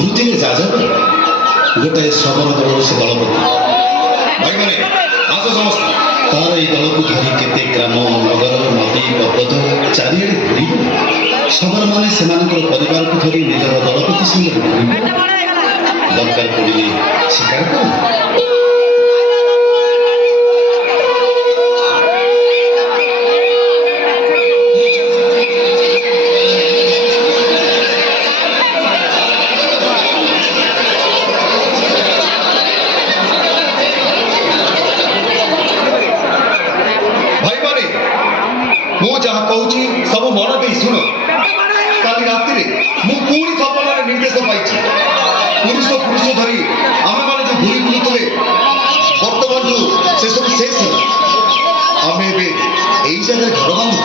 ବୃତ୍ତିରେ ଯାଯାବ ଗୋଟାଏ ଶବର ଦଳର ସେ ଦଳପତି। ଭାଇମାନେ ଆସ ସମସ୍ତେ, ତାର ଏଇ ଦଳକୁ ଧରି କେତେ ଗ୍ରାମ ନଗର ନଦୀ ପର୍ବତ ଚାରିଆଡ଼େ ଘୁରିବ। ଶବରମାନେ ସେମାନଙ୍କର ପରିବାରକୁ ଧରି ନିଜର ଦଳପତି ସାଙ୍ଗରେ ଘୁରିବ। ଦରକାର ପଡ଼ିଲେ ଶିକାର କରନ୍ତି। ମୁଁ ଯାହା କହୁଛି ସବୁ ମନ ଦେଇ ଶୁଣ। କାଲି ରାତିରେ ମୁଁ ପୁଣି ସ୍ୱପ୍ନରେ ନିର୍ଦ୍ଦେଶ ପାଇଛି। ପୁରୁଷ ଧରି ଆମେମାନେ ଯୋଉ ଘୁରି ବୁଲୁଥିଲେ, ବର୍ତ୍ତମାନ ଯୋଉ ସେସବୁ ଶେଷ ହେଲା। ଆମେ ଏବେ ଏଇ ଜାଗାରେ ଘର ବାନ୍ଧୁ।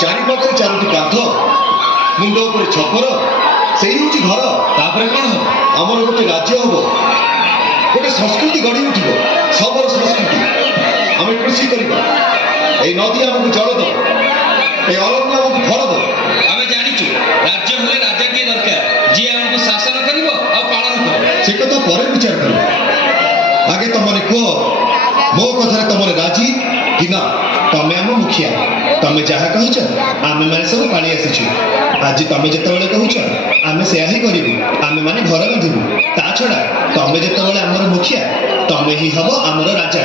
ଚାରିପାଖରେ ଚାରୋଟି କାନ୍ଥ, ମୁଣ୍ଡ ଉପରେ ଛପର, ସେଇ ହେଉଛି ଘର। ତାପରେ କ'ଣ ହବ? ଆମର ଗୋଟେ ରାଜ୍ୟ ହବ, ଗୋଟେ ସଂସ୍କୃତି ଗଢ଼ି ଉଠିବ, ଶବର ସଂସ୍କୃତି। ଆମେ କୃଷି କରିବା, ଏଇ ନଦୀ ଆମକୁ ଜଳ ଦେବ, ଏଇ ଅରଣ୍ୟ ଆମକୁ ଫଳ ଦେବ। ଆମେ ଜାଣିଛୁ ରାଜ୍ୟ ହେଲେ ରାଜାଟିଏ ଦରକାର, ଯିଏ ଆମକୁ ଶାସନ କରିବ ଆଉ ପାଳନ କରିବ। ସେ କଥା ପରେ ବିଚାର କରିବ। ଆଗେ ତମମାନେ କୁହ, ମୋ କଥାରେ ତମମାନେ ରାଜି କି ନା? ତମେ ଆମ ମୁଖିଆ, ତମେ ଯାହା କହିଛ ଆମେମାନେ ସବୁ ପାଳି ଆସିଛୁ। ଆଜି ତମେ ଯେତେବେଳେ କହୁଛ ଆମେ ସେୟା ହିଁ କରିବୁ। ଆମେମାନେ ଘର ବାନ୍ଧିବୁ। ତା ଛଡ଼ା ତମେ ଯେତେବେଳେ ଆମର ମୁଖିଆ, ତମେ ହିଁ ହବ ଆମର ରାଜା।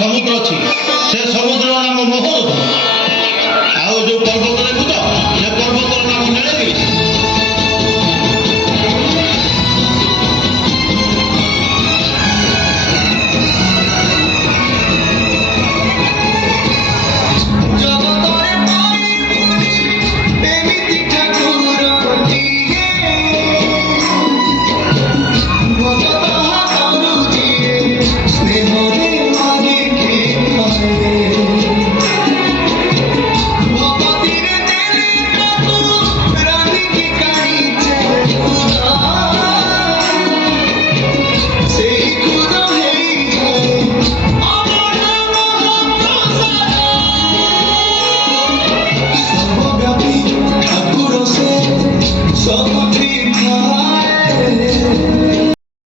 ସମୁଦ୍ର ଅଛି, ସେ ସମୁଦ୍ର ନାମ ମହୋଦଧି। ଆଉ ଯୋଉ ପର୍ବତ